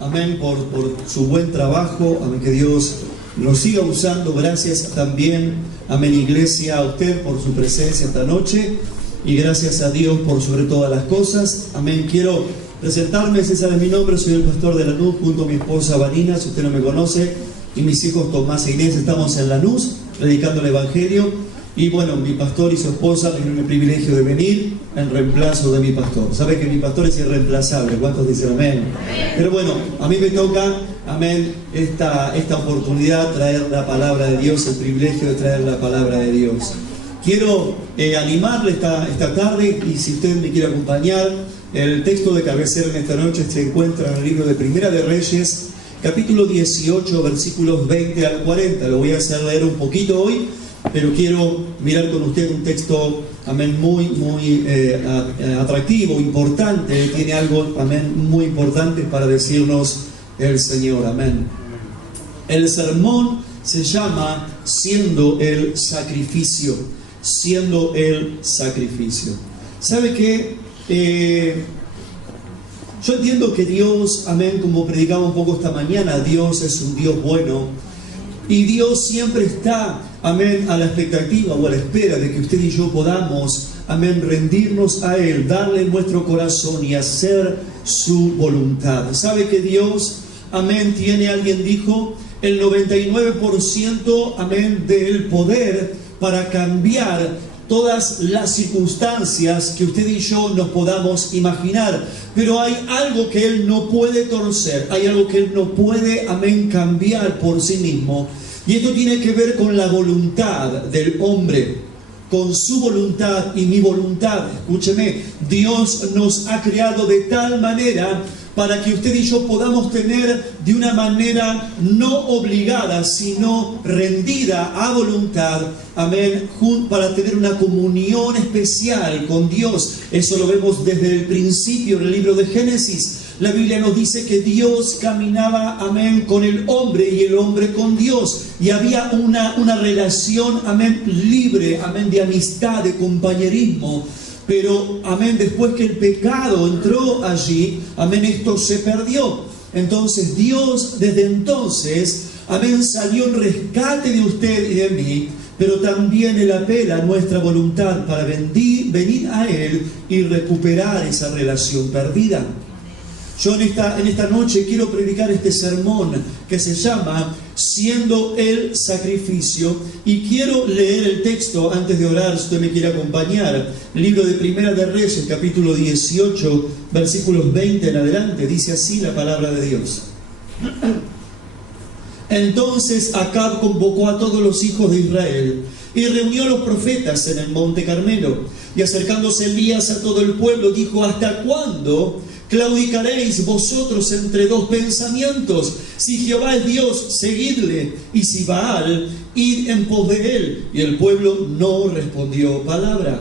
amén, por su buen trabajo, amén, que Dios lo siga usando. Gracias también, amén, iglesia, a usted por su presencia esta noche, y gracias a Dios por sobre todas las cosas, amén. Quiero presentarme, César es mi nombre, soy el pastor de Lanús, junto a mi esposa Vanina, si usted no me conoce, y mis hijos Tomás e Inés. Estamos en Lanús, predicando el Evangelio. Y bueno, mi pastor y su esposa me dieron el privilegio de venir en reemplazo de mi pastor. Sabe que mi pastor es irreemplazable. ¿Cuántos dicen amén? Pero bueno, a mí me toca, amén, esta oportunidad, traer la palabra de Dios, el privilegio de traer la palabra de Dios. Quiero animarle esta tarde, y si usted me quiere acompañar, el texto de cabecera en esta noche se encuentra en el libro de Primera de Reyes, capítulo 18, versículos 20 al 40. Lo voy a hacer leer un poquito hoy, pero quiero mirar con usted un texto, amén, muy atractivo, importante. Tiene algo, amén, muy importante para decirnos el Señor, amén. El sermón se llama Siendo el Sacrificio. Siendo el Sacrificio. ¿Sabe qué? Yo entiendo que Dios, amén, como predicaba un poco esta mañana, Dios es un Dios bueno. Y Dios siempre está, amén, a la expectativa o a la espera de que usted y yo podamos, amén, rendirnos a Él, darle nuestro corazón y hacer su voluntad. ¿Sabe que Dios, amén, tiene, alguien dijo, el 99%, amén, del poder para cambiar todas las circunstancias que usted y yo nos podamos imaginar? Pero hay algo que Él no puede torcer, hay algo que Él no puede, amén, cambiar por sí mismo. Y esto tiene que ver con la voluntad del hombre, con su voluntad y mi voluntad. Escúcheme, Dios nos ha creado de tal manera para que usted y yo podamos tener de una manera no obligada, sino rendida a voluntad, amén, para tener una comunión especial con Dios. Eso lo vemos desde el principio en el libro de Génesis. La Biblia nos dice que Dios caminaba, amén, con el hombre y el hombre con Dios. Y había una relación, amén, libre, amén, de amistad, de compañerismo. Pero, amén, después que el pecado entró allí, amén, esto se perdió. Entonces Dios, desde entonces, amén, salió en rescate de usted y de mí, pero también Él apela a nuestra voluntad para venir a Él y recuperar esa relación perdida. Yo en esta noche quiero predicar este sermón que se llama Siendo el Sacrificio, y quiero leer el texto antes de orar, si usted me quiere acompañar. Libro de Primera de Reyes, capítulo 18, versículos 20 en adelante. Dice así la palabra de Dios. Entonces Acab convocó a todos los hijos de Israel y reunió a los profetas en el monte Carmelo. Y acercándose Elías a todo el pueblo, dijo: ¿hasta cuándo claudicaréis vosotros entre dos pensamientos? Si Jehová es Dios, seguidle, y si Baal, id en pos de él. Y el pueblo no respondió palabra.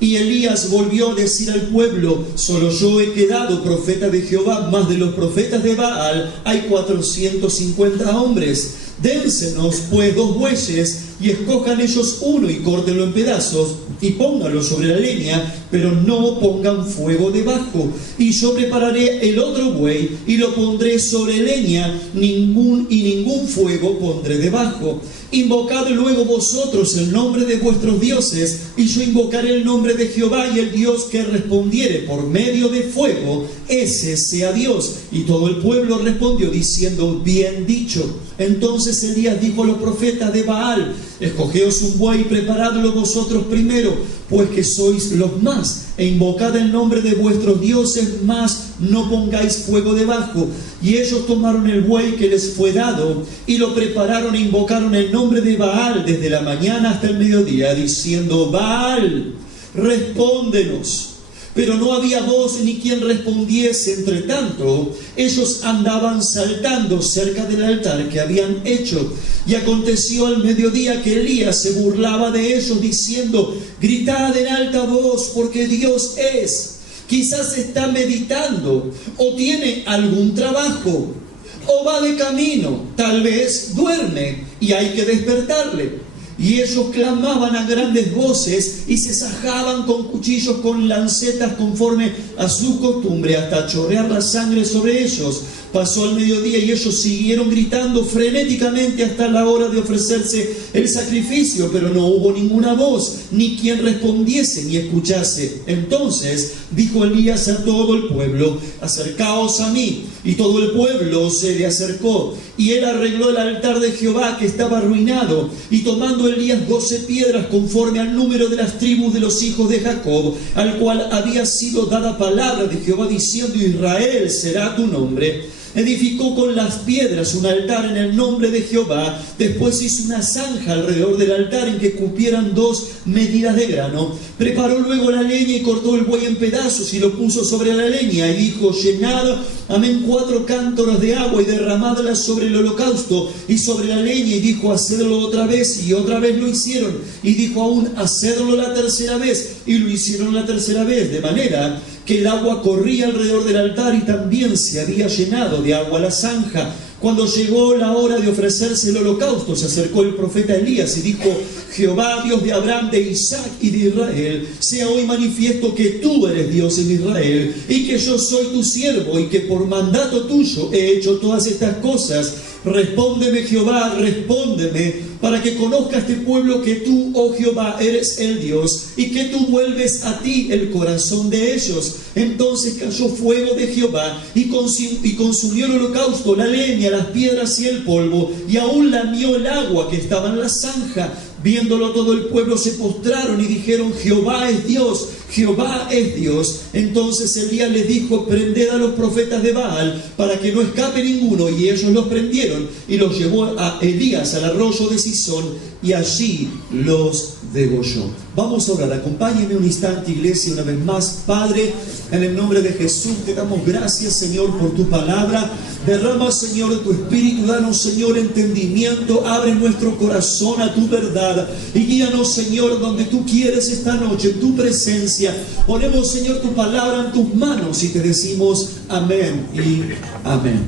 Y Elías volvió a decir al pueblo: solo yo he quedado profeta de Jehová, mas de los profetas de Baal hay 450 hombres. Dénsenos pues 2 bueyes, y escojan ellos uno, y córtenlo en pedazos, y pónganlo sobre la leña, pero no pongan fuego debajo. Y yo prepararé el otro buey, y lo pondré sobre leña, ningún fuego pondré debajo. Invocad luego vosotros el nombre de vuestros dioses, y yo invocaré el nombre de Jehová, y el Dios que respondiere por medio de fuego, ese sea Dios. Y todo el pueblo respondió diciendo: bien dicho. Entonces Elías dijo a los profetas de Baal: escogeos un buey y preparadlo vosotros primero, pues que sois los más, e invocad el nombre de vuestros dioses, mas no pongáis fuego debajo. Y ellos tomaron el buey que les fue dado, y lo prepararon e invocaron el nombre de Baal desde la mañana hasta el mediodía, diciendo: Baal, respóndenos. Pero no había voz ni quien respondiese. Entre tanto, ellos andaban saltando cerca del altar que habían hecho. Y aconteció al mediodía que Elías se burlaba de ellos, diciendo: gritad en alta voz, porque Dios es. Quizás está meditando, o tiene algún trabajo, o va de camino, tal vez duerme, y hay que despertarle. Y ellos clamaban a grandes voces y se sajaban con cuchillos, con lancetas, conforme a su costumbre, hasta chorrear la sangre sobre ellos. Pasó el mediodía y ellos siguieron gritando frenéticamente hasta la hora de ofrecerse el sacrificio, pero no hubo ninguna voz, ni quien respondiese ni escuchase. Entonces dijo Elías a todo el pueblo: acercaos a mí. Y todo el pueblo se le acercó, y él arregló el altar de Jehová que estaba arruinado, y tomando Elías 12 piedras conforme al número de las tribus de los hijos de Jacob, al cual había sido dada palabra de Jehová diciendo: Israel será tu nombre. Edificó con las piedras un altar en el nombre de Jehová. Después hizo una zanja alrededor del altar en que cupieran 2 medidas de grano. Preparó luego la leña y cortó el buey en pedazos y lo puso sobre la leña. Y dijo: llenad, 4 cántaros de agua y derramadla sobre el holocausto y sobre la leña. Y dijo: hacedlo otra vez. Y otra vez lo hicieron. Y dijo aún: hacedlo la tercera vez. Y lo hicieron la tercera vez. De manera que el agua corría alrededor del altar, y también se había llenado de agua la zanja. Cuando llegó la hora de ofrecerse el holocausto, se acercó el profeta Elías y dijo: Jehová, Dios de Abraham, de Isaac y de Israel, sea hoy manifiesto que tú eres Dios en Israel, y que yo soy tu siervo, y que por mandato tuyo he hecho todas estas cosas. Respóndeme, Jehová, respóndeme, para que conozca este pueblo que tú, oh Jehová, eres el Dios, y que tú vuelves a ti el corazón de ellos. Entonces cayó fuego de Jehová y consumió el holocausto, la leña, las piedras y el polvo, y aún lamió el agua que estaba en la zanja. Viéndolo todo el pueblo se postraron y dijeron: Jehová es Dios, Jehová es Dios. Entonces Elías les dijo: prended a los profetas de Baal, para que no escape ninguno. Y ellos los prendieron y los llevó a Elías al arroyo de Sison, y allí los degolló. Vamos a orar. Acompáñenme un instante, iglesia, una vez más. Padre, en el nombre de Jesús te damos gracias, Señor, por tu palabra. Derrama, Señor, tu Espíritu. Danos, Señor, entendimiento. Abre nuestro corazón a tu verdad y guíanos, Señor, donde tú quieres esta noche, en tu presencia. Ponemos, Señor, tu palabra en tus manos y te decimos amén y amén.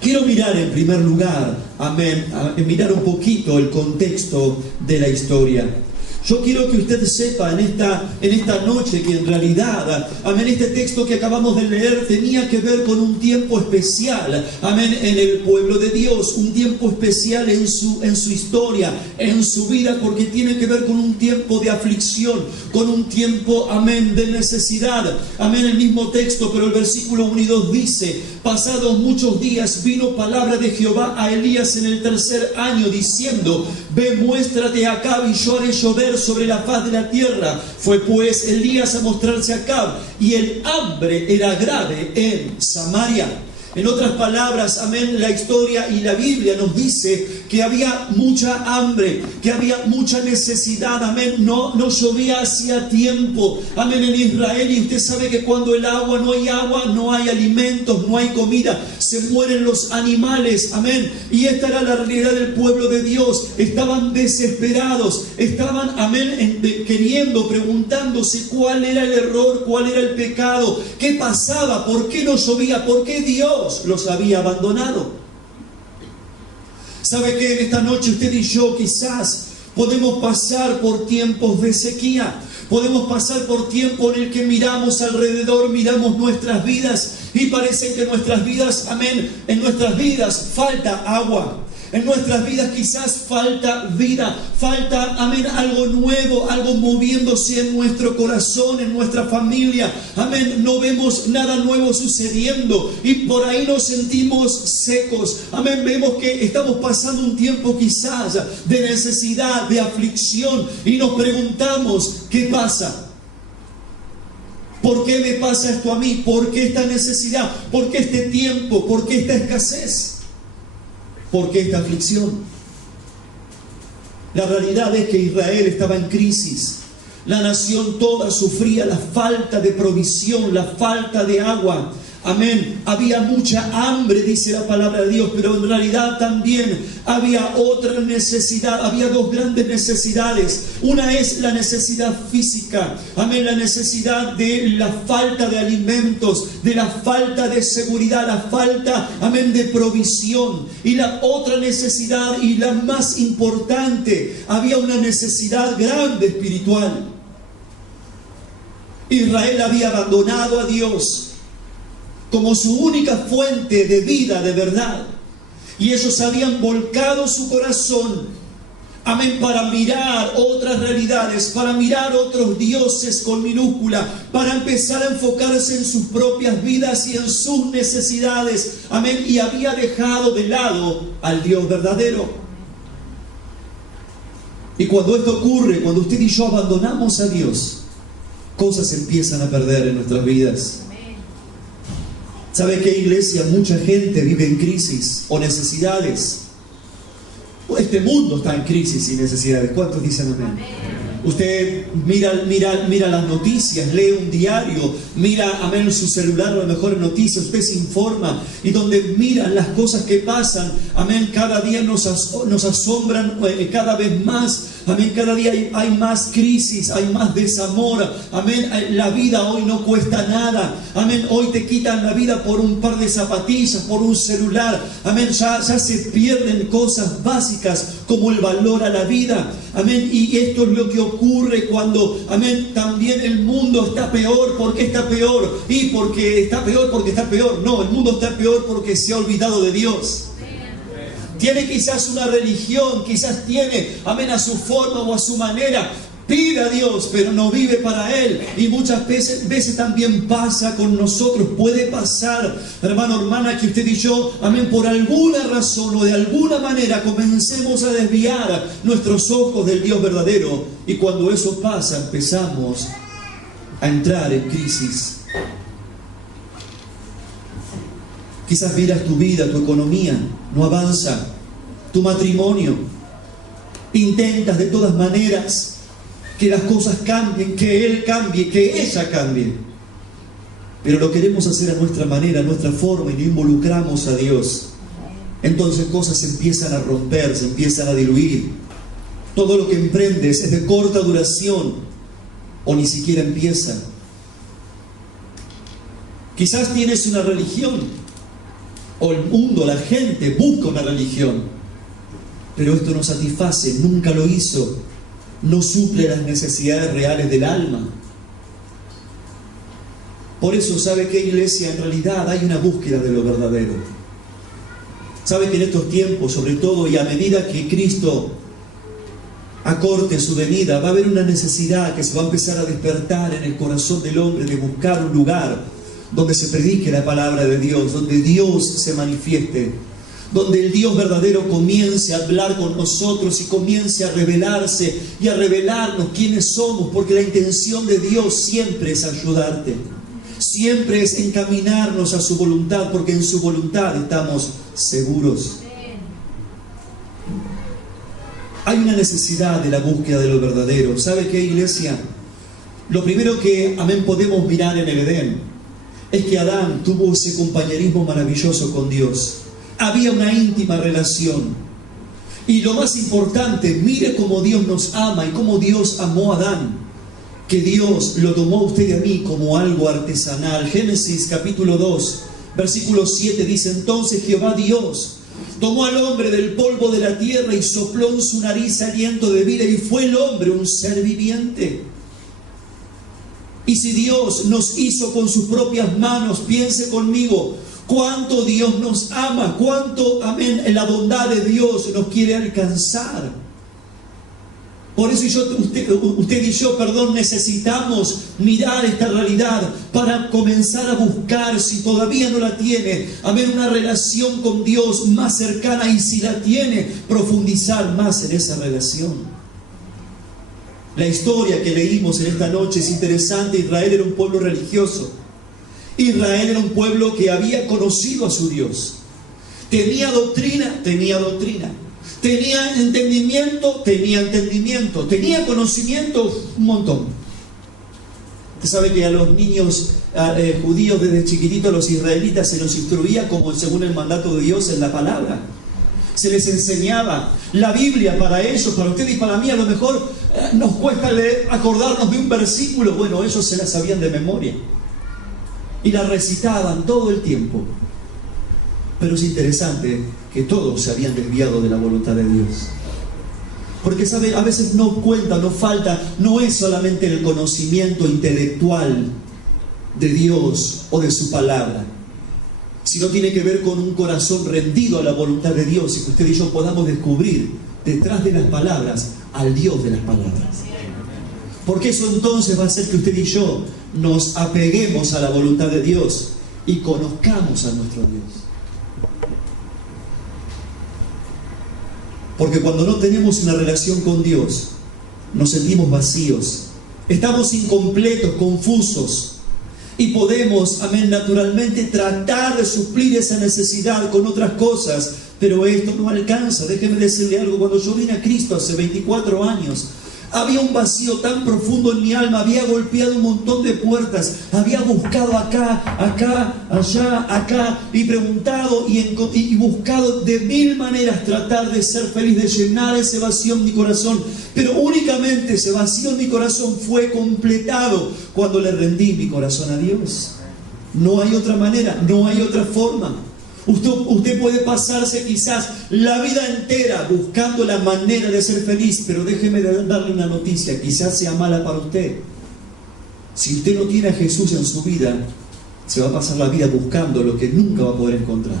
Quiero mirar en primer lugar, amén, mirar un poquito el contexto de la historia. Yo quiero que usted sepa en esta noche que en realidad, amén, este texto que acabamos de leer tenía que ver con un tiempo especial, amén, en el pueblo de Dios, un tiempo especial en su historia, en su vida, porque tiene que ver con un tiempo de aflicción, con un tiempo, amén, de necesidad. Amén, el mismo texto, pero el versículo 1 y 2 dice: pasados muchos días vino palabra de Jehová a Elías en el 3er año, diciendo: ve, muéstrate a Acab, y yo haré llover sobre la faz de la tierra. Fue pues Elías a mostrarse a Acab, y el hambre era grave en Samaria. En otras palabras, amén, la historia y la Biblia nos dice que había mucha hambre, que había mucha necesidad, amén, no llovía hacía tiempo, amén, en Israel, y usted sabe que cuando no hay alimentos, no hay comida, se mueren los animales, amén, y esta era la realidad del pueblo de Dios. Estaban desesperados, estaban, amén, queriendo, preguntándose cuál era el error, cuál era el pecado, qué pasaba, por qué no llovía, por qué Dios los había abandonado. ¿Sabe qué? En esta noche usted y yo quizás podemos pasar por tiempos de sequía. Podemos pasar por tiempo en el que miramos alrededor, miramos nuestras vidas y parece que nuestras vidas, amén, en nuestras vidas falta agua. En nuestras vidas quizás falta vida, falta, amén, algo nuevo, algo moviéndose en nuestro corazón, en nuestra familia. Amén, no vemos nada nuevo sucediendo y por ahí nos sentimos secos. Amén, vemos que estamos pasando un tiempo quizás de necesidad, de aflicción y nos preguntamos: ¿qué pasa? ¿Por qué me pasa esto a mí? ¿Por qué esta necesidad? ¿Por qué este tiempo? ¿Por qué esta escasez? ¿Por qué esta aflicción? La realidad es que Israel estaba en crisis. La nación toda sufría la falta de provisión, la falta de agua. Amén. Había mucha hambre, dice la palabra de Dios, pero en realidad también había otra necesidad. Había dos grandes necesidades. Una es la necesidad física. Amén. La necesidad de la falta de alimentos, de la falta de seguridad, la falta, amén, de provisión. Y la otra necesidad, y la más importante, había una necesidad grande espiritual. Israel había abandonado a Dios como su única fuente de vida, de verdad. Y ellos habían volcado su corazón, amén, para mirar otras realidades, para mirar otros dioses con minúscula, para empezar a enfocarse en sus propias vidas y en sus necesidades, amén. Y había dejado de lado al Dios verdadero. Y cuando esto ocurre, cuando usted y yo abandonamos a Dios, cosas empiezan a perder en nuestras vidas. ¿Sabe qué, iglesia? Mucha gente vive en crisis o necesidades. Este mundo está en crisis y necesidades. ¿Cuántos dicen amén? Usted mira las noticias, lee un diario, mira, amén, su celular, a lo mejor noticias, usted se informa, y donde miran las cosas que pasan, amén, cada día nos asombran cada vez más. Amén, cada día hay más crisis, hay más desamor. Amén, la vida hoy no cuesta nada. Amén, hoy te quitan la vida por un par de zapatillas, por un celular. Amén, ya se pierden cosas básicas como el valor a la vida. Amén, y esto es lo que ocurre cuando, amén, también el mundo está peor. ¿Por qué está peor? Y porque está peor. No, el mundo está peor porque se ha olvidado de Dios. Tiene quizás una religión, quizás tiene, amén, a su forma o a su manera. Pide a Dios, pero no vive para Él. Y muchas veces también pasa con nosotros. Puede pasar, hermano, hermana, que usted y yo, amén, por alguna razón o de alguna manera comencemos a desviar nuestros ojos del Dios verdadero. Y cuando eso pasa, empezamos a entrar en crisis. Quizás miras tu vida, tu economía, no avanza. Tu matrimonio, intentas de todas maneras que las cosas cambien, que él cambie, que ella cambie, pero lo queremos hacer a nuestra manera, a nuestra forma, y no involucramos a Dios. Entonces cosas empiezan a romper, se empiezan a diluir. Todo lo que emprendes es de corta duración o ni siquiera empieza. Quizás tienes una religión, o el mundo, la gente busca una religión, pero esto no satisface, nunca lo hizo, no suple las necesidades reales del alma. Por eso, ¿sabe qué, iglesia? En realidad hay una búsqueda de lo verdadero. ¿Sabe que en estos tiempos, sobre todo, y a medida que Cristo acorte su venida, va a haber una necesidad que se va a empezar a despertar en el corazón del hombre de buscar un lugar donde se predique la palabra de Dios, donde Dios se manifieste, donde el Dios verdadero comience a hablar con nosotros y comience a revelarse y a revelarnos quiénes somos, porque la intención de Dios siempre es ayudarte, siempre es encaminarnos a su voluntad, porque en su voluntad estamos seguros. Hay una necesidad de la búsqueda de lo verdadero. ¿Sabe qué, iglesia? Lo primero que, amén, podemos mirar en el Edén es que Adán tuvo ese compañerismo maravilloso con Dios. Había una íntima relación. Y lo más importante, mire cómo Dios nos ama y cómo Dios amó a Adán. Que Dios lo tomó a usted y a mí como algo artesanal. Génesis capítulo 2, versículo 7 dice: entonces Jehová Dios tomó al hombre del polvo de la tierra y sopló en su nariz aliento de vida, y fue el hombre un ser viviente. Y si Dios nos hizo con sus propias manos, piense conmigo, cuánto Dios nos ama, cuánto, amén, la bondad de Dios nos quiere alcanzar. Por eso usted y yo, necesitamos mirar esta realidad para comenzar a buscar, si todavía no la tiene, amén, una relación con Dios más cercana, y si la tiene, profundizar más en esa relación. La historia que leímos en esta noche es interesante. Israel era un pueblo religioso. Israel era un pueblo que había conocido a su Dios. Tenía doctrina. Tenía entendimiento. Tenía conocimiento, un montón. Usted sabe que a los niños judíos desde chiquititos, los israelitas, se los instruía como según el mandato de Dios en la palabra. Se les enseñaba la Biblia para ellos, para usted y para mí. A lo mejor nos cuesta acordarnos de un versículo. Bueno, ellos se la sabían de memoria y la recitaban todo el tiempo. Pero es interesante que todos se habían desviado de la voluntad de Dios. Porque, ¿sabe? A veces no cuenta, no falta, no es solamente el conocimiento intelectual de Dios o de su palabra, sino tiene que ver con un corazón rendido a la voluntad de Dios, y que usted y yo podamos descubrir detrás de las palabras al Dios de las palabras. Porque eso entonces va a hacer que usted y yo nos apeguemos a la voluntad de Dios y conozcamos a nuestro Dios. Porque cuando no tenemos una relación con Dios, nos sentimos vacíos, estamos incompletos, confusos, y podemos, amén, naturalmente tratar de suplir esa necesidad con otras cosas, pero esto no alcanza. Déjeme decirle algo: cuando yo vine a Cristo hace 24 años, había un vacío tan profundo en mi alma, había golpeado un montón de puertas, había buscado acá, allá, acá, y preguntado y buscado de mil maneras tratar de ser feliz, de llenar ese vacío en mi corazón. Pero únicamente ese vacío en mi corazón fue completado cuando le rendí mi corazón a Dios. No hay otra manera, no hay otra forma. Usted puede pasarse quizás la vida entera buscando la manera de ser feliz, pero déjeme darle una noticia, quizás sea mala para usted. Si usted no tiene a Jesús en su vida, se va a pasar la vida buscando lo que nunca va a poder encontrar.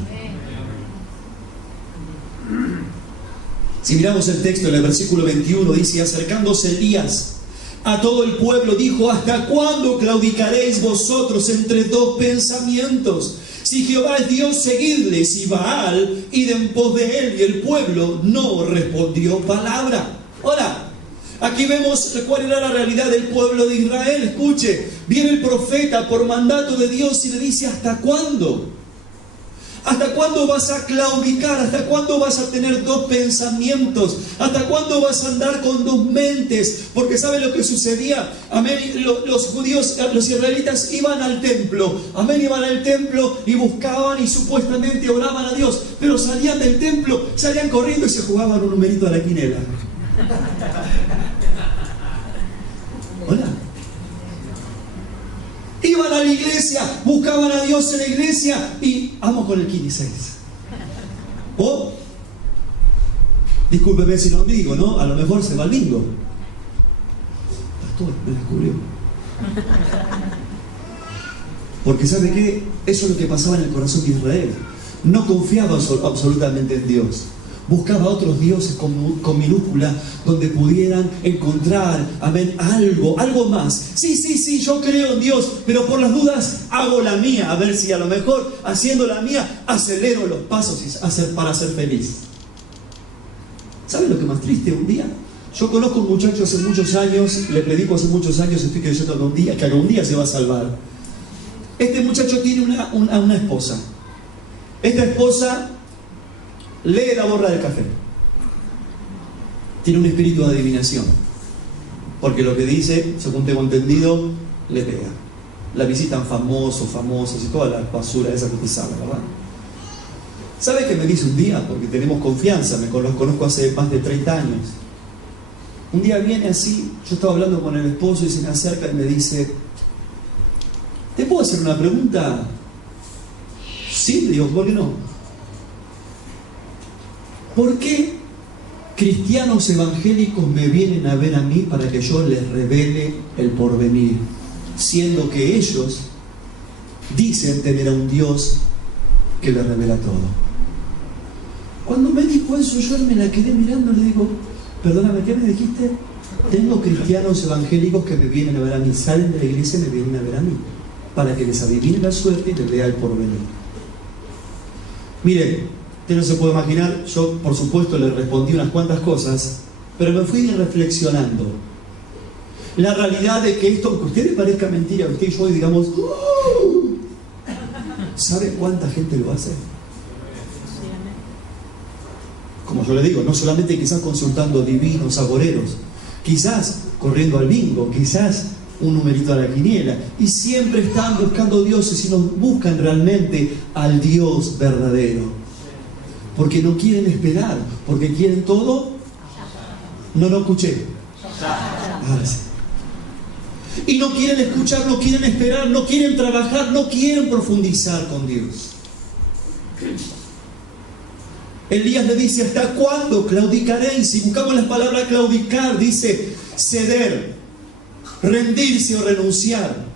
Si miramos el texto en el versículo 21, dice: acercándose Elías a todo el pueblo, dijo: ¿hasta cuándo claudicaréis vosotros entre dos pensamientos? Si Jehová es Dios, seguidle; si Baal, id en pos de él. Y el pueblo no respondió palabra. Ahora, aquí vemos cuál era la realidad del pueblo de Israel. Escuche, viene el profeta por mandato de Dios y le dice: ¿hasta cuándo? ¿Hasta cuándo vas a claudicar? ¿Hasta cuándo vas a tener dos pensamientos? ¿Hasta cuándo vas a andar con dos mentes? Porque ¿sabe lo que sucedía? Amén. Los judíos, los israelitas iban al templo. Amén. Iban al templo y buscaban y supuestamente oraban a Dios. Pero salían del templo, salían corriendo y se jugaban un numerito a la quinela. Hola. Iban a la iglesia, buscaban a Dios en la iglesia y vamos con el 15. O, discúlpeme si lo digo, ¿no? A lo mejor se va al bingo. Pastor, me descubrió. Porque ¿sabe qué? Eso es lo que pasaba en el corazón de Israel. No confiaba absolutamente en Dios. Buscaba otros dioses con minúscula, donde pudieran encontrar, amén, algo más. Sí, yo creo en Dios, pero por las dudas hago la mía, a ver si a lo mejor haciendo la mía acelero los pasos para ser feliz. ¿Sabe lo que más triste? Un día, yo conozco un muchacho hace muchos años, le predico hace muchos años, estoy creyendo que algún día se va a salvar. Este muchacho tiene una esposa. Esta esposa lee la borra del café. Tiene un espíritu de adivinación, porque lo que dice, según tengo entendido, le pega. La visitan famosos y toda la basura esa que usted sabe, ¿verdad? ¿Sabe qué me dice un día? Porque tenemos confianza, los conozco hace más de 30 años. Un día viene así, yo estaba hablando con el esposo y se me acerca y me dice: ¿te puedo hacer una pregunta? Sí, le digo, ¿por qué no? ¿Por qué cristianos evangélicos me vienen a ver a mí para que yo les revele el porvenir, siendo que ellos dicen tener a un Dios que les revela todo? Cuando me dijo eso, yo me la quedé mirando y le digo: perdóname, ¿qué me dijiste? Tengo cristianos evangélicos que me vienen a ver a mí, salen de la iglesia y me vienen a ver a mí, para que les adivine la suerte y les lea el porvenir. Mire, usted no se puede imaginar, yo por supuesto le respondí unas cuantas cosas, pero me fui reflexionando. La realidad de que esto, que a usted le parezca mentira, usted y yo hoy digamos, ¿sabe cuánta gente lo hace? Como yo le digo, no solamente quizás consultando divinos agoreros, quizás corriendo al bingo, quizás un numerito a la quiniela. Y siempre están buscando dioses y no buscan realmente al Dios verdadero. Porque no quieren esperar, porque quieren todo. No lo escuché. Ahora sí. Y no quieren escuchar, no quieren esperar, no quieren trabajar, no quieren profundizar con Dios. Elías le dice: ¿hasta cuándo claudicaréis? Si buscamos las palabras claudicar, dice ceder, rendirse o renunciar,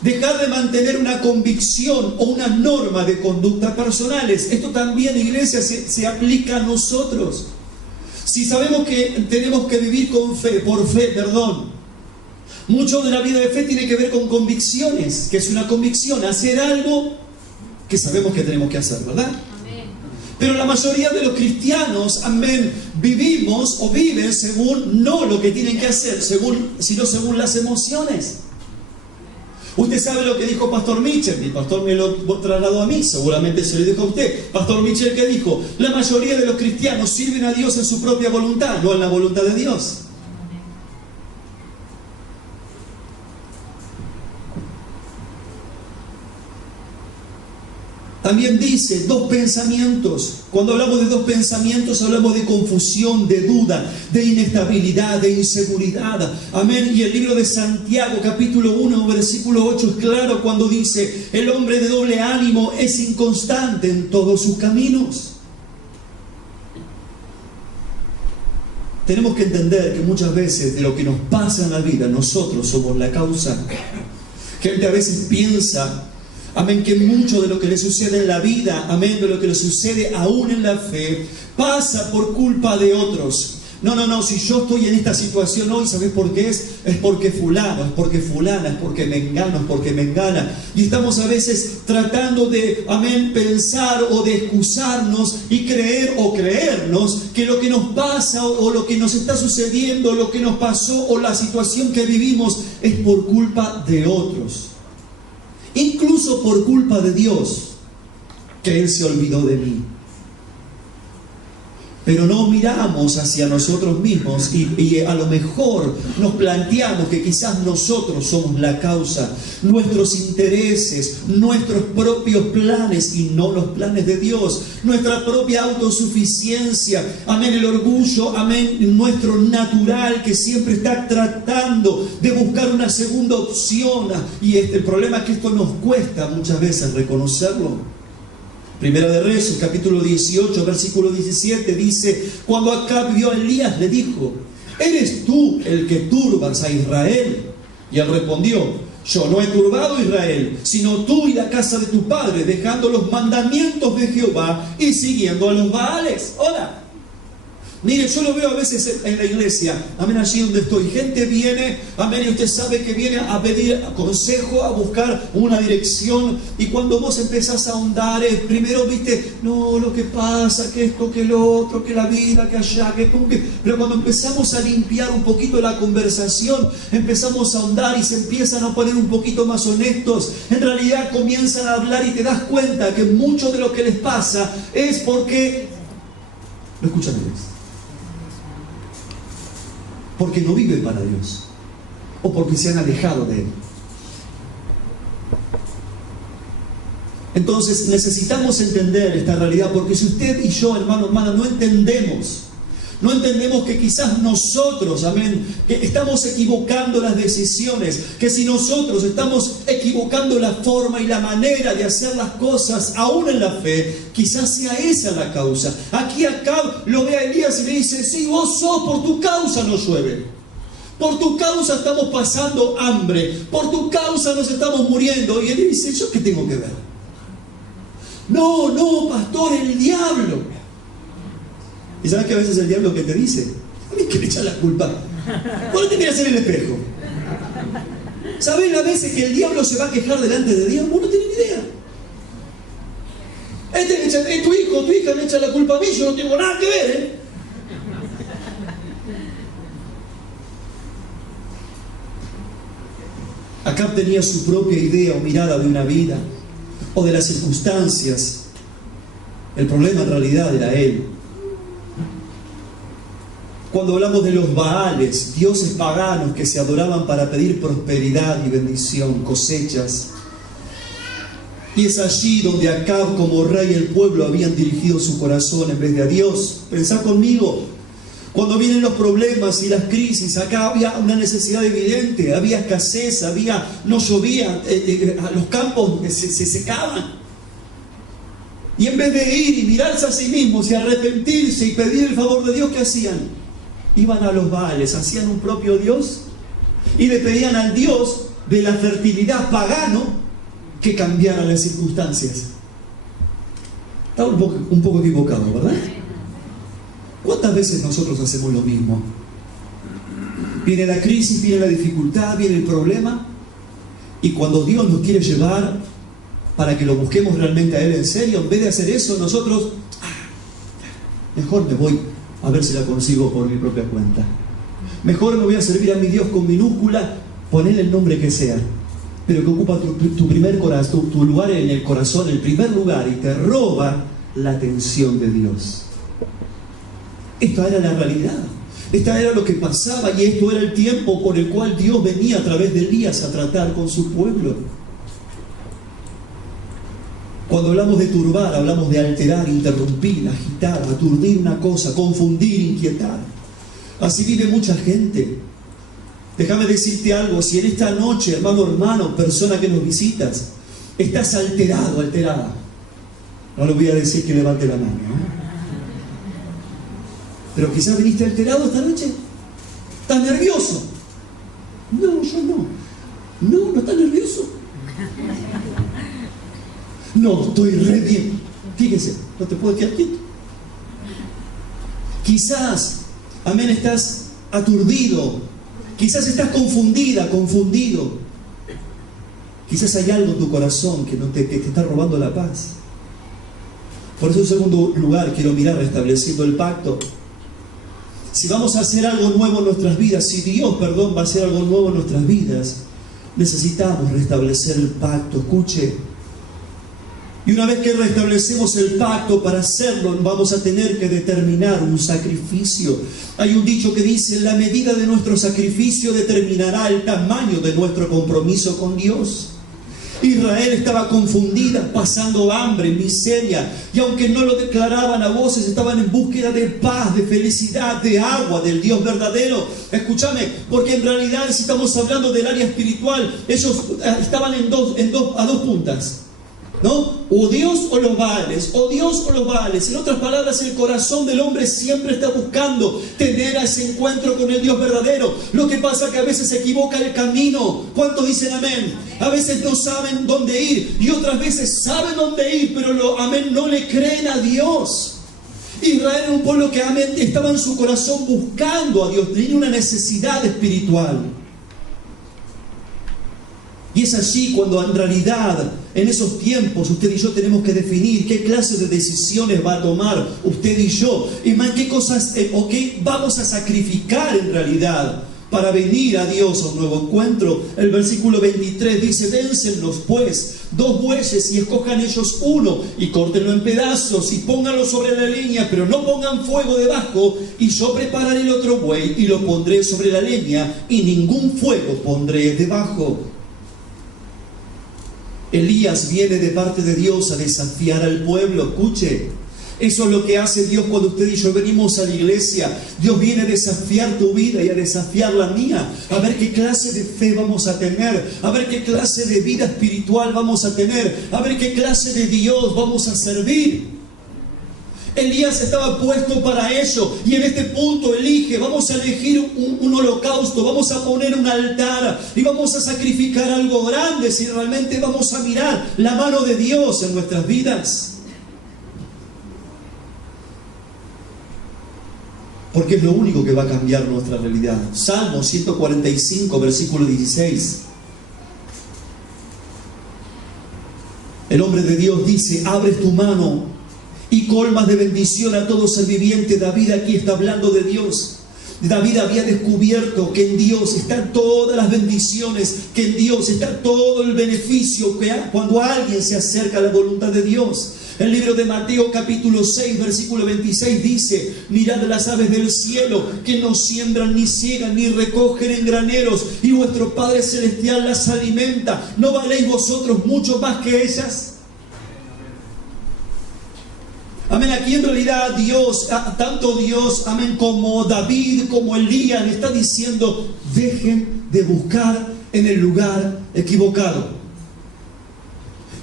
dejar de mantener una convicción o una norma de conducta personales. Esto también, iglesia, se aplica a nosotros. Si sabemos que tenemos que vivir con fe, por fe, perdón. Mucho de la vida de fe tiene que ver con convicciones. ¿Qué es una convicción? Hacer algo que sabemos que tenemos que hacer, ¿verdad? Amén. Pero la mayoría de los cristianos, amén, vivimos o viven según no lo que tienen que hacer, sino según las emociones. Usted sabe lo que dijo Pastor Mitchell, mi pastor me lo trasladó a mí, seguramente se lo dijo a usted. Pastor Mitchell, que dijo: la mayoría de los cristianos sirven a Dios en su propia voluntad, no en la voluntad de Dios. También dice dos pensamientos. Cuando hablamos de dos pensamientos, hablamos de confusión, de duda, de inestabilidad, de inseguridad. Amén. Y el libro de Santiago, capítulo 1, versículo 8, es claro cuando dice: el hombre de doble ánimo es inconstante en todos sus caminos. Tenemos que entender que muchas veces de lo que nos pasa en la vida, nosotros somos la causa. Gente a veces piensa, amén, que mucho de lo que le sucede en la vida, amén, de lo que le sucede aún en la fe, pasa por culpa de otros. No, si yo estoy en esta situación hoy, ¿sabes por qué es? Es porque fulano, es porque fulana, es porque mengano, es porque mengana. Y estamos a veces tratando de, amén, pensar o de excusarnos y creer o creernos que lo que nos pasa o lo que nos está sucediendo, lo que nos pasó o la situación que vivimos es por culpa de otros. Incluso por culpa de Dios, que Él se olvidó de mí. Pero no miramos hacia nosotros mismos y a lo mejor nos planteamos que quizás nosotros somos la causa, nuestros intereses, nuestros propios planes y no los planes de Dios, nuestra propia autosuficiencia, amén, el orgullo, amén, nuestro natural que siempre está tratando de buscar una segunda opción. Y el problema es que esto nos cuesta muchas veces reconocerlo. Primera de Reyes, capítulo 18, versículo 17, dice: cuando Acab vio a Elías, le dijo: ¿eres tú el que turbas a Israel? Y él respondió: yo no he turbado a Israel, sino tú y la casa de tu padre, dejando los mandamientos de Jehová y siguiendo a los Baales. Hola. Mire, yo lo veo a veces en la iglesia, amén, allí donde estoy. Gente viene, amén, y usted sabe que viene a pedir consejo, a buscar una dirección. Y cuando vos empezás a ahondar, primero viste, no, lo que pasa, que esto, que lo otro, que la vida, que allá, que... Pero cuando empezamos a limpiar un poquito la conversación, empezamos a ahondar y se empiezan a poner un poquito más honestos. En realidad comienzan a hablar y te das cuenta que mucho de lo que les pasa es porque... ¿Lo escuchan ustedes? Porque no viven para Dios o porque se han alejado de Él. Entonces necesitamos entender esta realidad, porque si usted y yo, hermano, hermana, no entendemos que quizás nosotros, amén, que estamos equivocando las decisiones, que si nosotros estamos equivocando la forma y la manera de hacer las cosas, aún en la fe, quizás sea esa la causa. Aquí Acab lo ve a Elías y le dice: sí, vos sos, por tu causa no llueve. Por tu causa estamos pasando hambre. Por tu causa nos estamos muriendo. Y él dice: ¿yo qué tengo que ver? No, pastor, el diablo. ¿Y sabes que a veces el diablo que te dice? A mí que me echa la culpa. ¿Por qué te miras en el espejo? ¿Sabes las veces que el diablo se va a quejar delante de Dios? Vos no tenés ni idea. Tu hijo, tu hija me echa la culpa a mí, yo no tengo nada que ver, Acab tenía su propia idea o mirada de una vida o de las circunstancias. El problema en realidad era él. Cuando hablamos de los Baales, dioses paganos que se adoraban para pedir prosperidad y bendición, cosechas. Y es allí donde Acab como rey y el pueblo habían dirigido su corazón en vez de a Dios. Pensá conmigo, cuando vienen los problemas y las crisis, acá había una necesidad evidente, había escasez, no llovía, los campos se secaban. Y en vez de ir y mirarse a sí mismos y arrepentirse y pedir el favor de Dios, ¿qué hacían? Iban a los Baales, hacían un propio Dios y le pedían al Dios de la fertilidad pagano que cambiara las circunstancias. Estaba un poco equivocado, ¿verdad? ¿Cuántas veces nosotros hacemos lo mismo? Viene la crisis, viene la dificultad, viene el problema, y cuando Dios nos quiere llevar para que lo busquemos realmente a Él en serio, en vez de hacer eso, nosotros, mejor me voy a ver si la consigo por mi propia cuenta. Mejor me voy a servir a mi Dios con minúscula, ponle el nombre que sea, pero que ocupa tu primer corazón, tu lugar en el corazón, el primer lugar, y te roba la atención de Dios. Esta era la realidad, esta era lo que pasaba, y esto era el tiempo por el cual Dios venía a través de Elías a tratar con su pueblo. Cuando hablamos de turbar, hablamos de alterar, interrumpir, agitar, aturdir una cosa, confundir, inquietar. Así vive mucha gente. Déjame decirte algo, si en esta noche, hermano, persona que nos visitas, estás alterado, alterada, no le voy a decir que levante la mano, ¿no? Pero quizás viniste alterado esta noche. ¿Estás nervioso? No, yo no. No estás nervioso. No, estoy re bien. Fíjese, no te puedo quedar quieto. Quizás, amén, estás aturdido. Quizás estás confundida, confundido. Quizás hay algo en tu corazón que te está robando la paz. Por eso, en segundo lugar, quiero mirar restableciendo el pacto. Si vamos a hacer algo nuevo en nuestras vidas, si Dios, va a hacer algo nuevo en nuestras vidas, necesitamos restablecer el pacto. Escuche. Y una vez que restablecemos el pacto, para hacerlo vamos a tener que determinar un sacrificio. Hay un dicho que dice: la medida de nuestro sacrificio determinará el tamaño de nuestro compromiso con Dios. Israel estaba confundida, pasando hambre, miseria, y aunque no lo declaraban a voces, estaban en búsqueda de paz, de felicidad, de agua, del Dios verdadero. Escúchame, porque en realidad, si estamos hablando del área espiritual, ellos estaban a dos puntas, ¿no? O Dios o los Baales, o Dios o los Baales. En otras palabras, el corazón del hombre siempre está buscando tener ese encuentro con el Dios verdadero. Lo que pasa es que a veces se equivoca el camino. ¿Cuántos dicen amén? A veces no saben dónde ir, y otras veces saben dónde ir, pero amén, no le creen a Dios. Israel era un pueblo que, amén, estaba en su corazón buscando a Dios, tenía una necesidad espiritual. Y es allí cuando en realidad, en esos tiempos, usted y yo tenemos que definir qué clase de decisiones va a tomar usted y yo, y más qué cosas o qué vamos a sacrificar en realidad para venir a Dios a un nuevo encuentro. El versículo 23 dice: dénsenos pues 2 bueyes y escojan ellos uno y córtenlo en pedazos y pónganlo sobre la leña, pero no pongan fuego debajo, y yo prepararé el otro buey y lo pondré sobre la leña, y ningún fuego pondré debajo. Elías viene de parte de Dios a desafiar al pueblo. Escuche, eso es lo que hace Dios cuando usted y yo venimos a la iglesia. Dios viene a desafiar tu vida y a desafiar la mía, a ver qué clase de fe vamos a tener, a ver qué clase de vida espiritual vamos a tener, a ver qué clase de Dios vamos a servir. Elías estaba puesto para eso, y en este punto elige: vamos a elegir un holocausto, vamos a poner un altar y vamos a sacrificar algo grande si realmente vamos a mirar la mano de Dios en nuestras vidas. Porque es lo único que va a cambiar nuestra realidad. Salmo 145, versículo 16. El hombre de Dios dice: abres tu mano y colmas de bendición a todo ser viviente. David aquí está hablando de Dios. David había descubierto que en Dios están todas las bendiciones, que en Dios está todo el beneficio, que cuando alguien se acerca a la voluntad de Dios. El libro de Mateo capítulo 6 versículo 26 dice: mirad las aves del cielo, que no siembran, ni ciegan, ni recogen en graneros, y vuestro Padre Celestial las alimenta. ¿No valéis vosotros mucho más que ellas? Amén. Aquí en realidad Dios, tanto Dios, amén, como David, como Elías, le está diciendo: dejen de buscar en el lugar equivocado.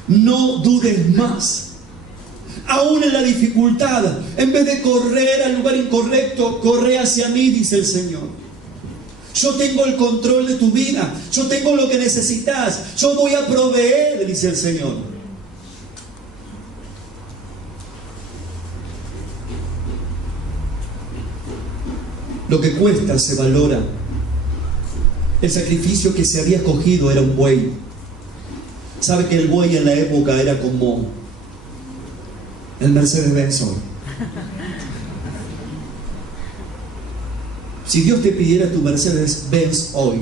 No dudes más. Aún en la dificultad, en vez de correr al lugar incorrecto, corre hacia mí, dice el Señor. Yo tengo el control de tu vida. Yo tengo lo que necesitas. Yo voy a proveer, dice el Señor. Lo que cuesta se valora. El sacrificio que se había escogido era un buey. ¿Sabe que el buey en la época era como el Mercedes-Benz hoy? Si Dios te pidiera tu Mercedes-Benz hoy,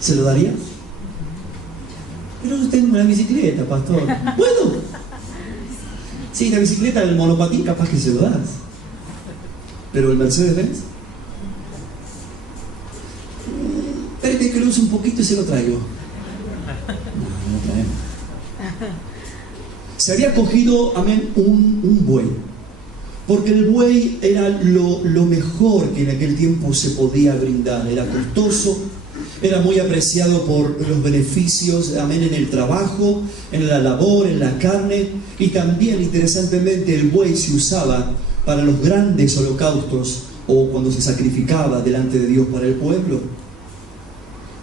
¿se lo daría? Pero yo tengo una bicicleta, pastor. ¿Puedo? Sí, la bicicleta del monopatín capaz que se lo das. Pero el Mercedes-Benz, espérate que lo use un poquito y se lo traigo. No lo traemos. Se había cogido, amén, un buey, porque el buey era lo mejor que en aquel tiempo se podía brindar. Era costoso, era muy apreciado por los beneficios, amén, en el trabajo, en la labor, en la carne. Y también, interesantemente, el buey se usaba para los grandes holocaustos o cuando se sacrificaba delante de Dios para el pueblo.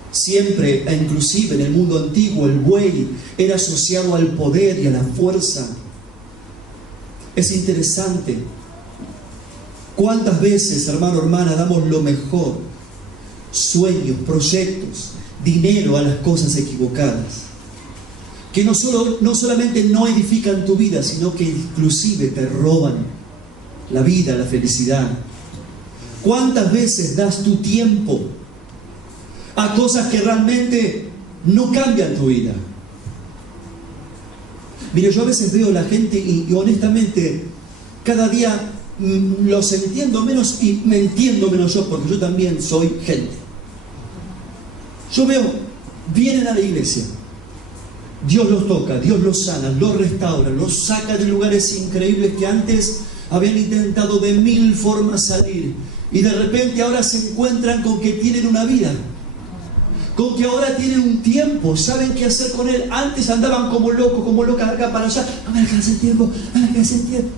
Siempre, e inclusive en el mundo antiguo, el buey era asociado al poder y a la fuerza. Es interesante cuántas veces, hermano, hermana, damos lo mejor, sueños, proyectos, dinero a las cosas equivocadas, que no solamente no edifican tu vida, sino que inclusive te roban la vida, la felicidad. ¿Cuántas veces das tu tiempo a cosas que realmente no cambian tu vida? Mire, yo a veces veo a la gente y honestamente cada día los entiendo menos y me entiendo menos yo, porque yo también soy gente. Yo veo, vienen a la iglesia, Dios los toca, Dios los sana, los restaura, los saca de lugares increíbles que antes habían intentado de 1000 formas salir, y de repente ahora se encuentran con que tienen una vida, con que ahora tienen un tiempo, saben qué hacer con él. Antes andaban como locos, como locas, acá para allá. No me alcanza el tiempo, no me alcanza el tiempo.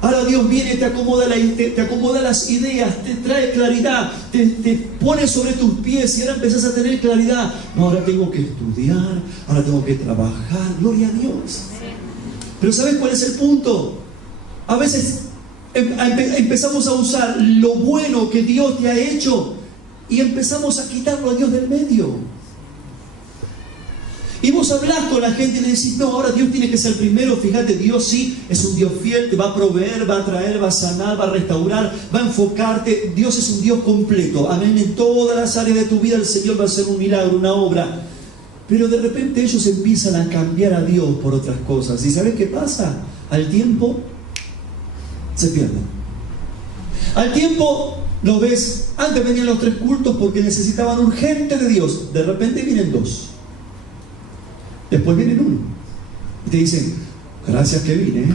Ahora Dios viene, te acomoda las ideas, te trae claridad, te pone sobre tus pies, y ahora empezás a tener claridad. No, ahora tengo que estudiar, ahora tengo que trabajar. Gloria a Dios. Pero ¿sabes cuál es el punto? A veces empezamos a usar lo bueno que Dios te ha hecho y empezamos a quitarlo a Dios del medio. Y vos hablás con la gente y le decís: no, ahora Dios tiene que ser primero. Fíjate, Dios sí es un Dios fiel, te va a proveer, va a traer, va a sanar, va a restaurar, va a enfocarte. Dios es un Dios completo, amén. En todas las áreas de tu vida el Señor va a hacer un milagro, una obra. Pero de repente ellos empiezan a cambiar a Dios por otras cosas. ¿Y sabes qué pasa? Al tiempo se pierden. Al tiempo lo ves. Antes venían los 3 cultos porque necesitaban urgente de Dios. De repente vienen 2. Después vienen 1. Y te dicen: gracias que vine,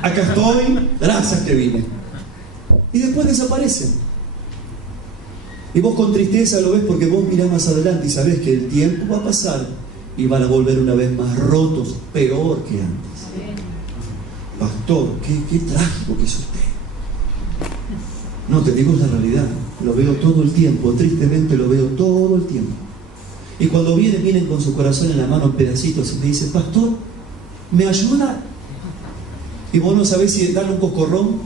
acá estoy, gracias que vine. Y después desaparecen. Y vos con tristeza lo ves, porque vos mirás más adelante y sabés que el tiempo va a pasar y van a volver una vez más rotos, peor que antes. Pastor, qué trágico que es usted. No, te digo la realidad. Lo veo todo el tiempo, tristemente lo veo todo el tiempo. Y cuando vienen con su corazón en la mano en pedacitos y me dicen: pastor, ¿me ayuda? Y vos no sabés si darle un cocorrón,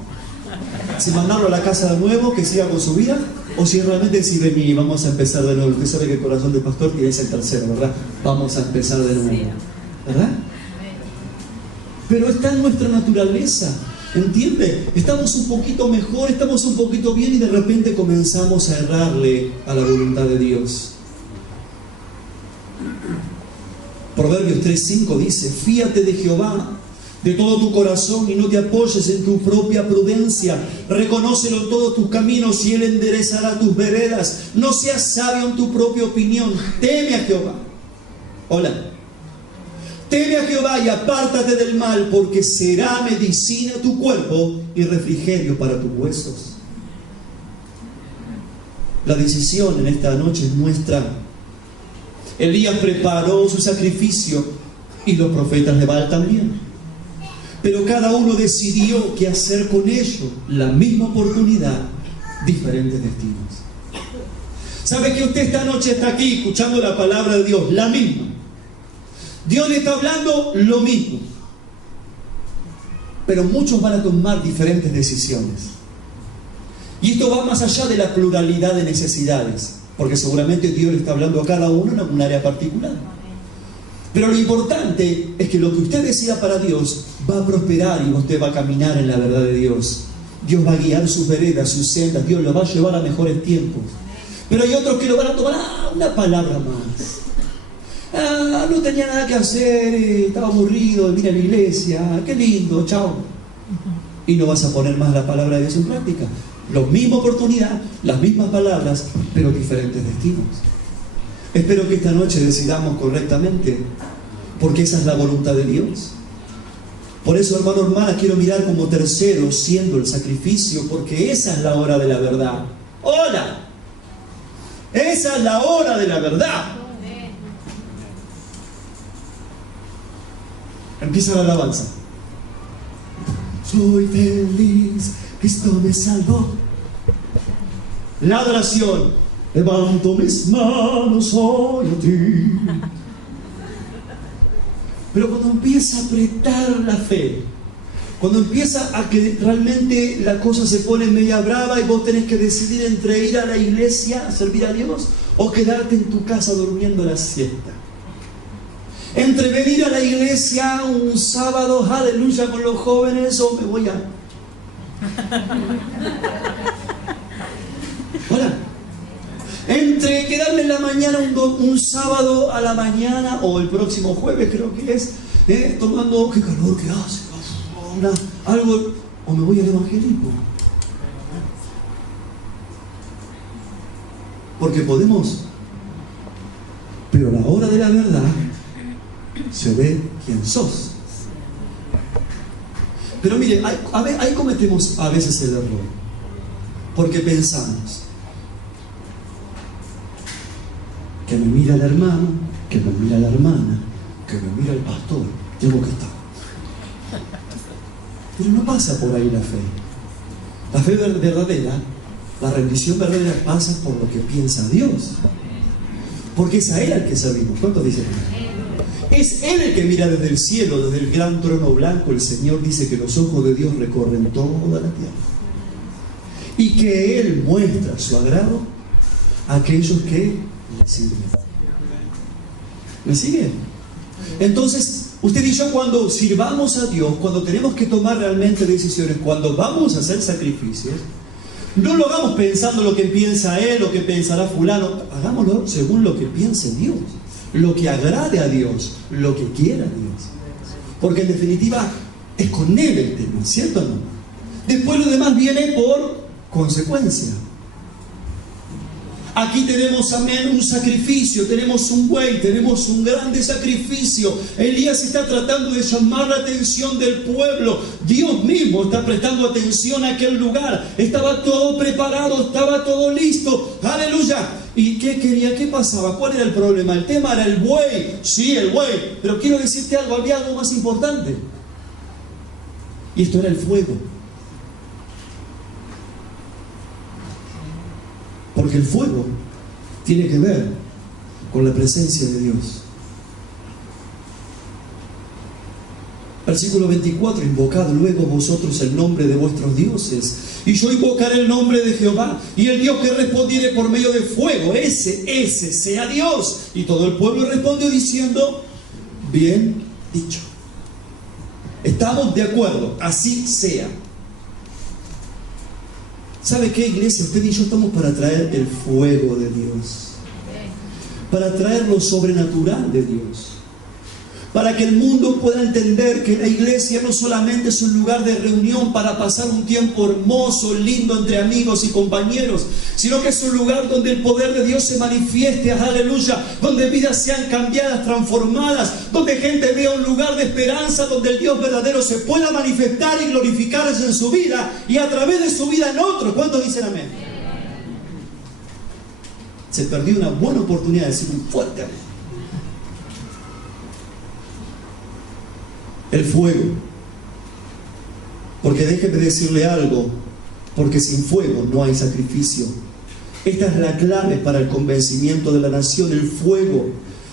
si mandarlo a la casa de nuevo, que siga con su vida, o si realmente decir: vení, vamos a empezar de nuevo. Usted sabe que el corazón del pastor tiene ese tercero, ¿verdad? Vamos a empezar de nuevo, ¿verdad? Pero está en nuestra naturaleza, ¿entiende? Estamos un poquito mejor, estamos un poquito bien, y de repente comenzamos a errarle a la voluntad de Dios. Proverbios 3:5 dice: fíate de Jehová de todo tu corazón y no te apoyes en tu propia prudencia. Reconócelo en todos tus caminos y Él enderezará tus veredas. No seas sabio en tu propia opinión. Teme a Jehová. Hola. Teme a Jehová y apártate del mal, porque será medicina a tu cuerpo y refrigerio para tus huesos. La decisión en esta noche es nuestra. Elías preparó su sacrificio y los profetas de Baal también. Pero cada uno decidió qué hacer con ello. La misma oportunidad, diferentes destinos. ¿Sabe que usted esta noche está aquí escuchando la palabra de Dios? La misma. Dios le está hablando lo mismo. Pero muchos van a tomar diferentes decisiones. Y esto va más allá de la pluralidad de necesidades. Porque seguramente Dios le está hablando a cada uno en un área particular. Pero lo importante es que lo que usted decida para Dios va a prosperar y usted va a caminar en la verdad de Dios. Dios va a guiar sus veredas, sus sendas. Dios lo va a llevar a mejores tiempos. Pero hay otros que lo van a tomar, una palabra más. No tenía nada que hacer, estaba aburrido, vine a la iglesia, qué lindo, chao. Y no vas a poner más la palabra de Dios en práctica. La misma oportunidad, las mismas palabras, pero diferentes destinos. Espero que esta noche decidamos correctamente, porque esa es la voluntad de Dios. Por eso, hermano, hermana, quiero mirar como tercero siendo el sacrificio, porque esa es la hora de la verdad. ¡Hola! Esa es la hora de la verdad. Empieza la alabanza. Soy feliz, Cristo me salvó. La adoración. Levanto mis manos hoy a ti. Pero cuando empieza a apretar la fe, cuando empieza a que realmente la cosa se pone media brava y vos tenés que decidir entre ir a la iglesia a servir a Dios o quedarte en tu casa durmiendo la siesta. Entre venir a la iglesia un sábado, aleluya, con los jóvenes, o me voy a... Hola. Entre quedarme en la mañana un sábado a la mañana o el próximo jueves creo que es, tomando, qué calor que hace, algo, o me voy al evangelismo. Porque podemos, pero a la hora de la verdad se ve quién sos. Pero mire, ahí cometemos a veces el error, porque pensamos que me mira el hermano, que me mira la hermana, que me mira el pastor, tengo que estar. Pero no pasa por ahí la fe. La fe verdadera, la rendición verdadera pasa por lo que piensa Dios. Porque es a Él al que servimos. ¿Cuántos dicen? Es Él el que mira desde el cielo, desde el gran trono blanco. El Señor dice que los ojos de Dios recorren toda la tierra. Y que Él muestra su agrado a aquellos que ¿me sigue? Entonces, usted y yo cuando sirvamos a Dios, cuando tenemos que tomar realmente decisiones, cuando vamos a hacer sacrificios, no lo hagamos pensando lo que piensa Él, lo que pensará fulano. Hagámoslo según lo que piense Dios, lo que agrade a Dios, lo que quiera Dios. Porque en definitiva es con Él el tema, ¿cierto o no? Después lo demás viene por consecuencia. Aquí tenemos, amén, un sacrificio, tenemos un buey, tenemos un grande sacrificio. Elías está tratando de llamar la atención del pueblo. Dios mismo está prestando atención a aquel lugar. Estaba todo preparado, estaba todo listo. ¡Aleluya! ¿Y qué quería? ¿Qué pasaba? ¿Cuál era el problema? El tema era el buey. Sí, el buey. Pero quiero decirte algo, había algo más importante. Y esto era el fuego. Porque el fuego tiene que ver con la presencia de Dios. Versículo 24: invocad luego vosotros el nombre de vuestros dioses, y yo invocaré el nombre de Jehová, y el Dios que respondiere por medio de fuego, ese sea Dios. Y todo el pueblo respondió diciendo: bien dicho. Estamos de acuerdo, así sea. ¿Sabe qué, iglesia? Usted y yo estamos para traer el fuego de Dios, para traer lo sobrenatural de Dios. para que el mundo pueda entender que la iglesia no solamente es un lugar de reunión para pasar un tiempo hermoso, lindo entre amigos y compañeros, sino que es un lugar donde el poder de Dios se manifieste, aleluya, donde vidas sean cambiadas, transformadas, donde gente vea un lugar de esperanza, donde el Dios verdadero se pueda manifestar y glorificarse en su vida y a través de su vida en otros. ¿Cuántos dicen amén? Se perdió una buena oportunidad de decir un fuerte amén. El fuego. Porque déjeme decirle algo, porque sin fuego no hay sacrificio. Esta es la clave para el convencimiento de la nación, el fuego.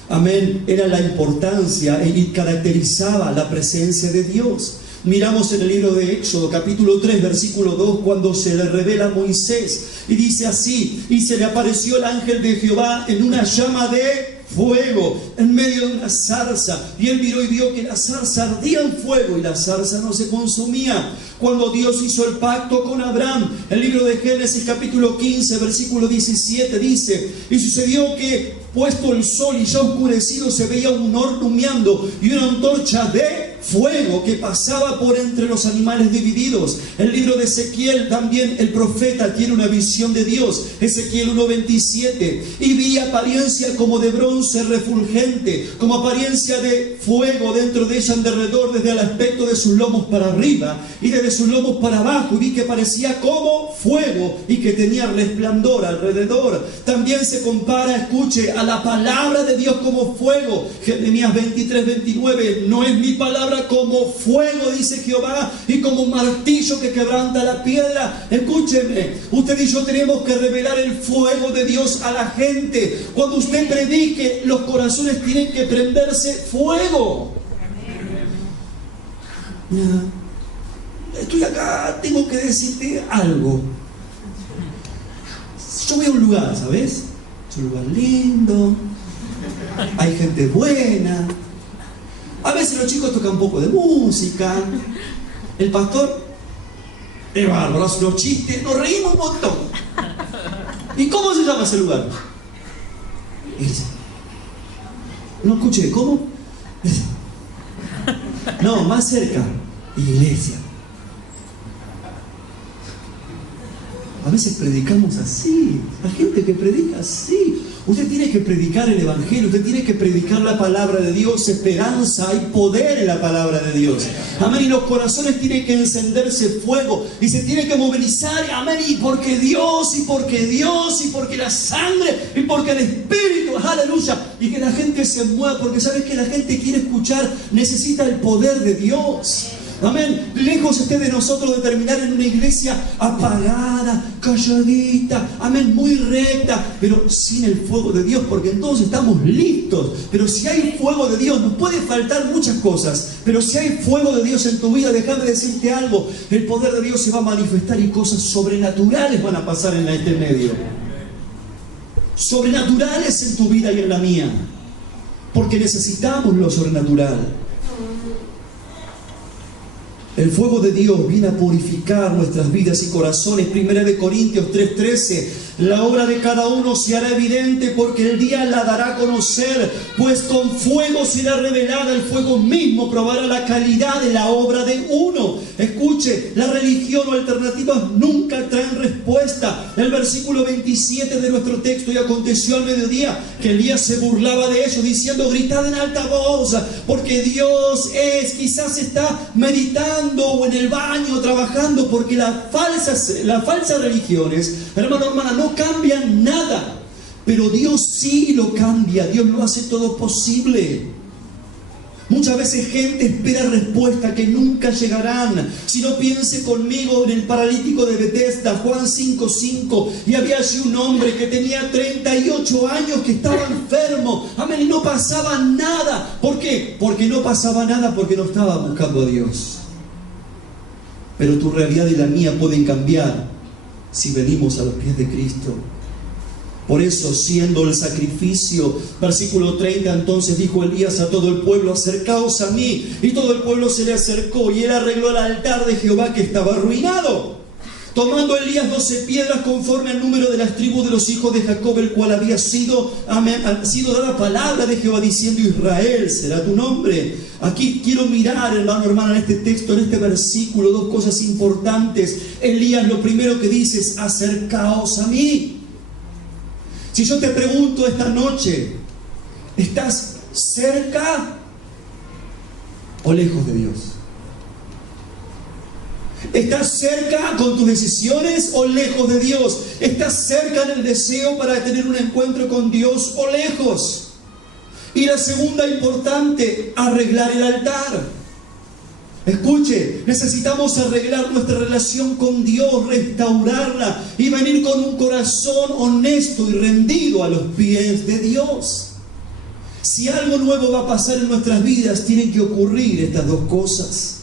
Amén, era la importancia y caracterizaba la presencia de Dios. Miramos en el libro de Éxodo, capítulo 3, versículo 2, cuando se le revela a Moisés, y dice así: y se le apareció el ángel de Jehová en una llama de fuego, en medio de una zarza, y él miró y vio que la zarza ardía en fuego y la zarza no se consumía. Cuando Dios hizo el pacto con Abraham, el libro de Génesis capítulo 15 versículo 17 dice: y sucedió que puesto el sol y ya oscurecido se veía un horno humeando y una antorcha de fuego que pasaba por entre los animales divididos. El libro de Ezequiel también, el profeta tiene una visión de Dios. Ezequiel 1:27: y vi apariencia como de bronce refulgente, como apariencia de fuego dentro de ella en derredor, desde el aspecto de sus lomos para arriba y desde sus lomos para abajo, y vi que parecía como fuego y que tenía resplandor alrededor. También se compara, escuche, a la palabra de Dios como fuego. Jeremías 23:29: no es mi palabra como fuego, dice Jehová, y como martillo que quebranta la piedra. Escúcheme, usted y yo tenemos que revelar el fuego de Dios a la gente. Cuando usted predique, los corazones tienen que prenderse fuego. Mira, estoy acá, tengo que decirte algo. Yo voy a un lugar, ¿sabes? Es un lugar lindo, hay gente buena. A veces los chicos tocan un poco de música. El pastor es bárbaro, hace unos chistes, nos reímos un montón. ¿Y cómo se llama ese lugar? Iglesia. No escuché, ¿cómo? No, más cerca. Iglesia. A veces predicamos así. La gente que predica así. Usted tiene que predicar el Evangelio, usted tiene que predicar la palabra de Dios, esperanza, hay poder en la palabra de Dios. Amén, y los corazones tienen que encenderse fuego y se tiene que movilizar, amén, y porque Dios, y porque Dios, y porque la sangre, y porque el Espíritu, aleluya, y que la gente se mueva, porque sabes que la gente quiere escuchar, necesita el poder de Dios. Amén. Lejos esté de nosotros de terminar en una iglesia apagada, calladita, amén, muy recta, pero sin el fuego de Dios, porque entonces estamos listos. Pero si hay fuego de Dios, nos puede faltar muchas cosas, pero si hay fuego de Dios en tu vida, déjame decirte algo: el poder de Dios se va a manifestar y cosas sobrenaturales van a pasar en este medio. Sobrenaturales en tu vida y en la mía, porque necesitamos lo sobrenatural. El fuego de Dios viene a purificar nuestras vidas y corazones. 1 Corintios 3:13: la obra de cada uno se hará evidente, porque el día la dará a conocer, pues con fuego será revelada. El fuego mismo probará la calidad de la obra de uno. Escuche, la religión o alternativas nunca traen respuesta. El versículo 27 de nuestro texto: y aconteció al mediodía que Elías se burlaba de ellos, diciendo: gritad en alta voz, porque Dios es. Quizás está meditando o en el baño trabajando, porque las falsas religiones, hermano, hermana, no cambian nada, pero Dios sí lo cambia. Dios lo hace todo posible. Muchas veces gente espera respuestas que nunca llegarán. Si no, piense conmigo en el paralítico de Bethesda, Juan 5:5. Y había allí un hombre que tenía 38 años, que estaba enfermo. Amén, y no pasaba nada. ¿Por qué? Porque no pasaba nada porque no estaba buscando a Dios. Pero tu realidad y la mía pueden cambiar si venimos a los pies de Cristo. Por eso, siendo el sacrificio, versículo 30, entonces dijo Elías a todo el pueblo: acercaos a mí. Y todo el pueblo se le acercó, y él arregló el altar de Jehová que estaba arruinado. Tomando Elías 12 piedras conforme al número de las tribus de los hijos de Jacob, el cual había sido dada palabra de Jehová diciendo: Israel será tu nombre. Aquí quiero mirar, hermano, hermana, en este texto, en este versículo, dos cosas importantes. Elías lo primero que dice es: acercaos a mí. Si yo te pregunto esta noche, ¿estás cerca o lejos de Dios? ¿Estás cerca con tus decisiones o lejos de Dios? ¿Estás cerca en el deseo para tener un encuentro con Dios o lejos? Y la segunda importante, arreglar el altar. Escuche, necesitamos arreglar nuestra relación con Dios, restaurarla y venir con un corazón honesto y rendido a los pies de Dios. Si algo nuevo va a pasar en nuestras vidas, tienen que ocurrir estas dos cosas.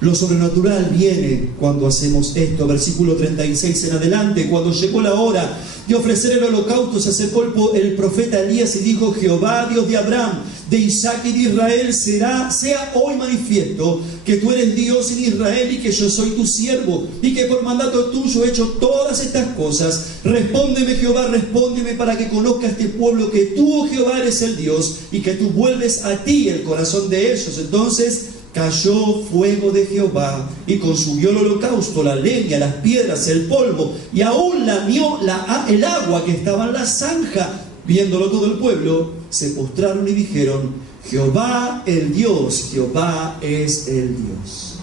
Lo sobrenatural viene cuando hacemos esto. Versículo 36 en adelante: cuando llegó la hora de ofrecer el holocausto, se acercó el profeta Elías y dijo: Jehová, Dios de Abraham, de Isaac y de Israel, sea hoy manifiesto que tú eres Dios en Israel y que yo soy tu siervo, y que por mandato tuyo he hecho todas estas cosas. Respóndeme, Jehová, respóndeme, para que conozca este pueblo que tú, Jehová, eres el Dios, y que tú vuelves a ti el corazón de ellos. Entonces cayó fuego de Jehová y consumió el holocausto, la leña, las piedras, el polvo, y aún lamió el agua que estaba en la zanja. Viéndolo todo el pueblo, se postraron y dijeron: Jehová el Dios, Jehová es el Dios.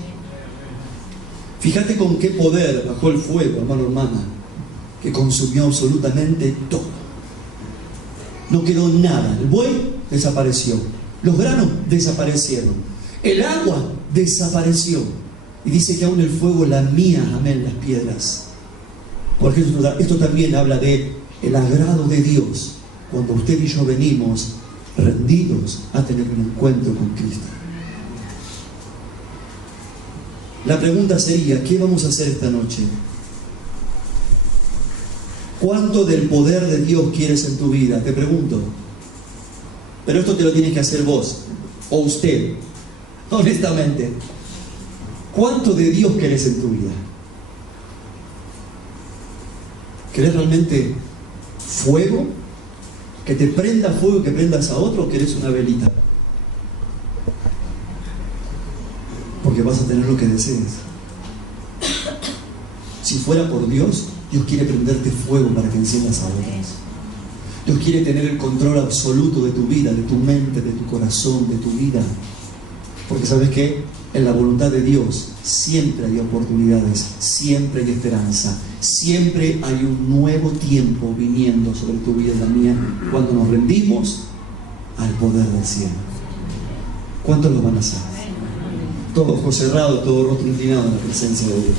Fíjate con qué poder bajó el fuego, hermano, hermana, que consumió absolutamente todo. No quedó nada. El buey desapareció, los granos desaparecieron, el agua desapareció, y dice que aún el fuego lamía, amén, las piedras. Porque esto también habla de el agrado de Dios cuando usted y yo venimos rendidos a tener un encuentro con Cristo. La pregunta sería: ¿qué vamos a hacer esta noche? ¿Cuánto del poder de Dios quieres en tu vida? Te pregunto. Pero esto te lo tienes que hacer vos o usted. Honestamente, ¿cuánto de Dios querés en tu vida? ¿Querés realmente fuego? ¿Que te prenda fuego y que prendas a otro? ¿O querés una velita? Porque vas a tener lo que desees. Si fuera por Dios, Dios quiere prenderte fuego para que enciendas a otros. Dios quiere tener el control absoluto de tu vida, de tu mente, de tu corazón, de tu vida. Porque ¿sabes qué? En la voluntad de Dios siempre hay oportunidades, siempre hay esperanza, siempre hay un nuevo tiempo viniendo sobre tu vida y la mía cuando nos rendimos al poder del cielo. ¿Cuántos lo van a hacer? Todo ojo cerrado, todo rostro inclinado en la presencia de Dios.